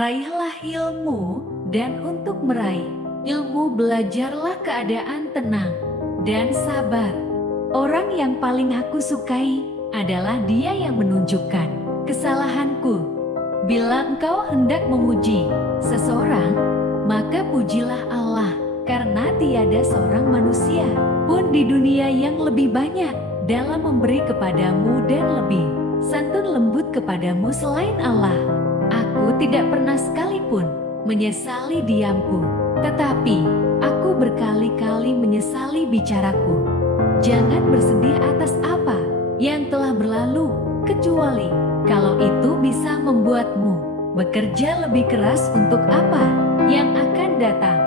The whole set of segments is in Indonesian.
Raihlah ilmu, dan untuk meraih ilmu belajarlah keadaan tenang dan sabar. Orang yang paling aku sukai adalah dia yang menunjukkan kesalahanku. Bila engkau hendak memuji seseorang, maka pujilah Allah, karena tiada seorang manusia pun di dunia yang lebih banyak dalam memberi kepadamu dan lebih santun lembut kepadamu selain Allah. Aku tidak pernah sekalipun menyesali diamku, tetapi aku berkali-kali menyesali bicaraku. Jangan bersedih atas apa yang telah berlalu, kecuali kalau itu bisa membuatmu bekerja lebih keras untuk apa yang akan datang.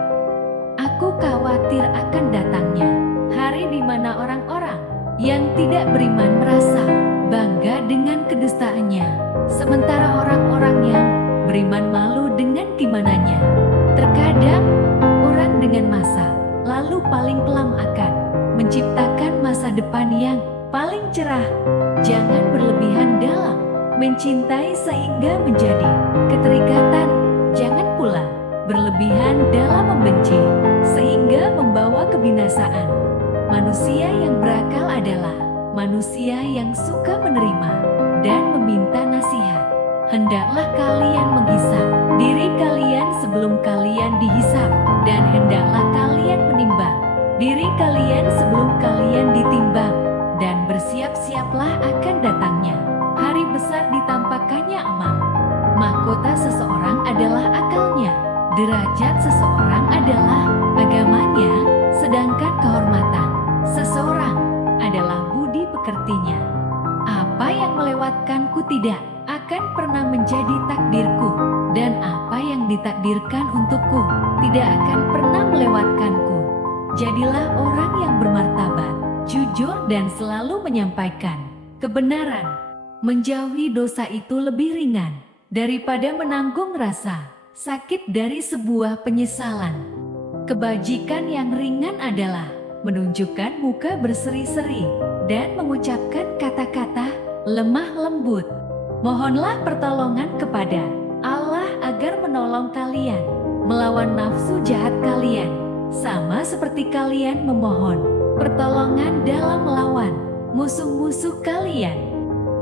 Aku khawatir akan datangnya hari di mana orang-orang yang tidak beriman merasa bangga dengan kedustaannya, sementara orang-orang yang beriman malu dengan kimananya. Terkadang orang dengan masa lalu paling kelam akan menciptakan masa depan yang paling cerah. Jangan berlebihan dalam mencintai sehingga menjadi keterikatan. Jangan pula berlebihan dalam membenci sehingga membawa kebinasaan. Manusia yang berakal adalah manusia yang suka menerima dan meminta nasihat. Hendaklah kalian menghisap diri kalian sebelum kalian dihisap, dan hendaklah kalian menimbang diri kalian sebelum kalian ditimbang, dan bersiap-siaplah akan datangnya hari besar ditampakkannya amal. Mahkota seseorang adalah akalnya, derajat seseorang adalah agamanya, sedangkan kehormatan seseorang adalah budi pekertinya. Apa yang melewatkanku tidak akan pernah menjadi takdirku, dan apa yang ditakdirkan untukku tidak akan pernah melewatkanku. Jadilah orang yang bermartabat, jujur dan selalu menyampaikan kebenaran. Menjauhi dosa itu lebih ringan daripada menanggung rasa sakit dari sebuah penyesalan. Kebajikan yang ringan adalah menunjukkan muka berseri-seri dan mengucapkan kata-kata lemah lembut. Mohonlah pertolongan kepada Allah agar menolong kalian melawan nafsu jahat kalian, sama seperti kalian memohon pertolongan dalam melawan musuh-musuh kalian.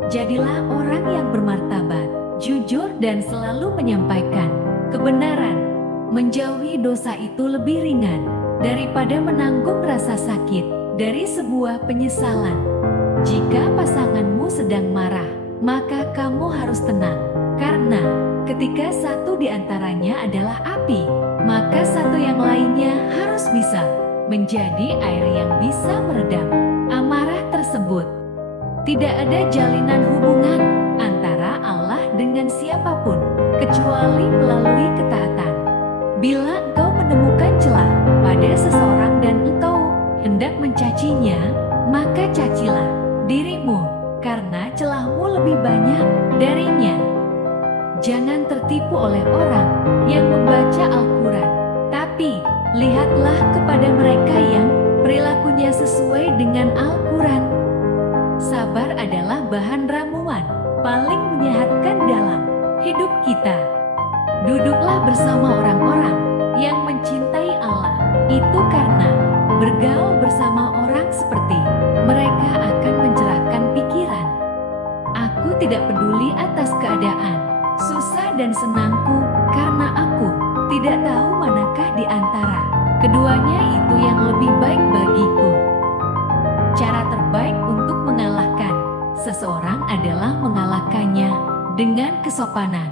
Jadilah orang yang bermartabat, jujur dan selalu menyampaikan kebenaran. Menjauhi dosa itu lebih ringan daripada menanggung rasa sakit dari sebuah penyesalan. Jika pasanganmu sedang marah, maka kamu harus tenang, karena ketika satu di antaranya adalah api, maka satu yang lainnya harus bisa menjadi air yang bisa meredam amarah tersebut. Tidak ada jalinan hubungan antara Allah dengan siapapun kecuali melalui ketaatan. Bila engkau menemukan celah pada seseorang dan engkau hendak mencacinya, maka cacilah dirimu, karena celahmu lebih banyak darinya. Jangan tertipu oleh orang yang membaca Al-Quran, tapi lihatlah kepada mereka yang perilakunya sesuai dengan Al-Quran. Sabar adalah bahan ramuan paling menyehatkan dalam hidup kita. Duduklah bersama orang-orang yang mencintai Allah, itu karena bergaul bersama orang seperti mereka akan mencerahkan pikiran. Aku tidak peduli atas keadaan susah dan senangku, karena aku tidak tahu manakah di antara keduanya itu yang lebih baik bagiku. Cara terbaik untuk mengalahkan seseorang adalah mengalahkannya dengan kesopanan.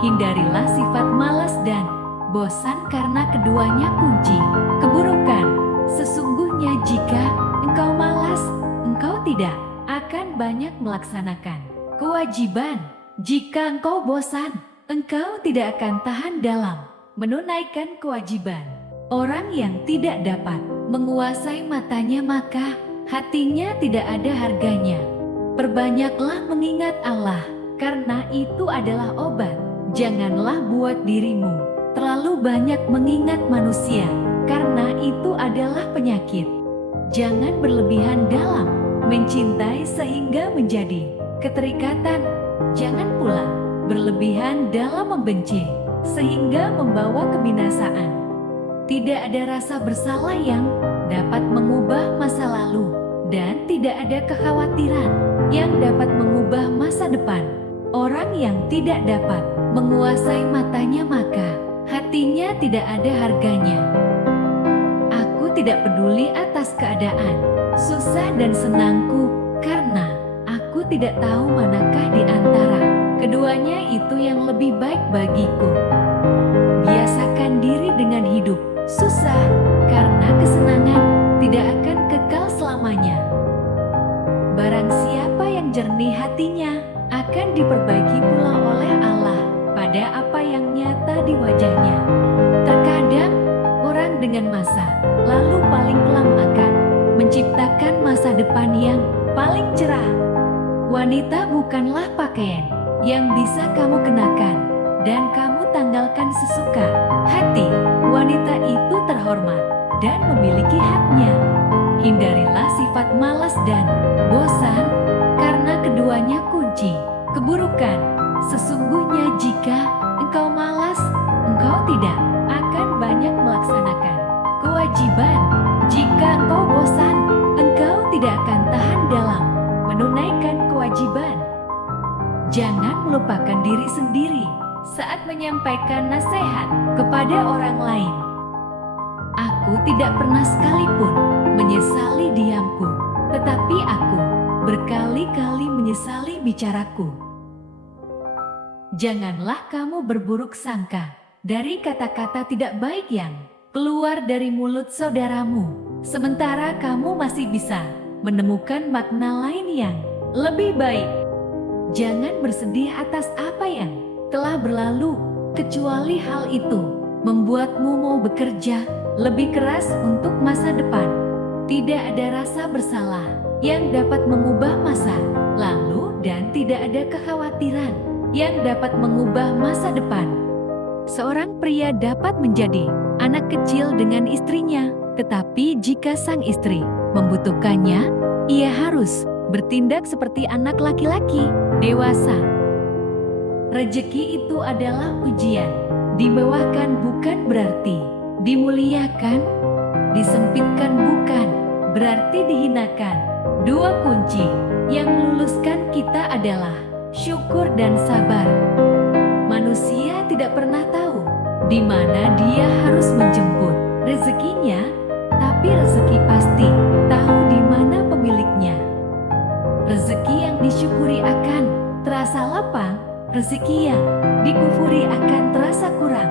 Hindarilah sifat malas dan bosan, karena keduanya kunci keburukan. Sesungguhnya jika engkau malas, engkau tidak akan banyak melaksanakan kewajiban. Jika engkau bosan, engkau tidak akan tahan dalam menunaikan kewajiban. Orang yang tidak dapat menguasai matanya, maka hatinya tidak ada harganya. Perbanyaklah mengingat Allah, karena itu adalah obat. Janganlah buat dirimu terlalu banyak mengingat manusia, karena itu adalah penyakit. Jangan berlebihan dalam mencintai sehingga menjadi keterikatan. Jangan pula berlebihan dalam membenci, sehingga membawa kebinasaan. Tidak ada rasa bersalah yang dapat mengubah masa lalu, dan tidak ada kekhawatiran yang dapat mengubah masa depan. Orang yang tidak dapat menguasai matanya, maka hatinya tidak ada harganya. Aku tidak peduli atas keadaan susah dan senangku, karena aku tidak tahu manakah di antara keduanya itu yang lebih baik bagiku. Biasakan diri dengan hidup susah, karena kesenangan tidak akan kekal selamanya. Barang siapa yang jernih hatinya akan diperbaiki pula oleh Allah pada apa yang nyata di wajahnya. Terkadang orang dengan masa lalu paling kelam akan menciptakan masa depan yang paling cerah. Wanita bukanlah pakaian yang bisa kamu kenakan dan kamu tanggalkan sesuka hati. Wanita itu terhormat dan memiliki haknya. Hindarilah sifat malas dan bosan, karena keduanya kunci keburukan. Sesungguhnya jika engkau malas, engkau tidak akan banyak melaksanakan kewajiban. Jika engkau bosan, engkau tidak akan tahan dalam menunaikan kewajiban. Jangan melupakan diri sendiri saat menyampaikan nasihat kepada orang lain. Aku tidak pernah sekalipun menyesali diamku, tetapi aku berkali-kali menyesali bicaraku. Janganlah kamu berburuk sangka dari kata-kata tidak baik yang keluar dari mulut saudaramu, sementara kamu masih bisa menemukan makna lain yang lebih baik. Jangan bersedih atas apa yang telah berlalu, kecuali hal itu membuatmu mau bekerja lebih keras untuk masa depan. Tidak ada rasa bersalah yang dapat mengubah masa lalu, dan tidak ada kekhawatiran yang dapat mengubah masa depan. Seorang pria dapat menjadi anak kecil dengan istrinya, tetapi jika sang istri membutuhkannya, ia harus bertindak seperti anak laki-laki dewasa. Rezeki itu adalah ujian. Dibawahkan bukan berarti dimuliakan, disempitkan bukan berarti dihinakan. Dua kunci yang meluluskan kita adalah syukur dan sabar. Manusia tidak pernah tahu di mana dia harus menjemput rezekinya, tapi rezeki pasti tahu di mana pemiliknya. Rezeki yang disyukuri akan terasa lapang, rezeki yang dikufuri akan terasa kurang.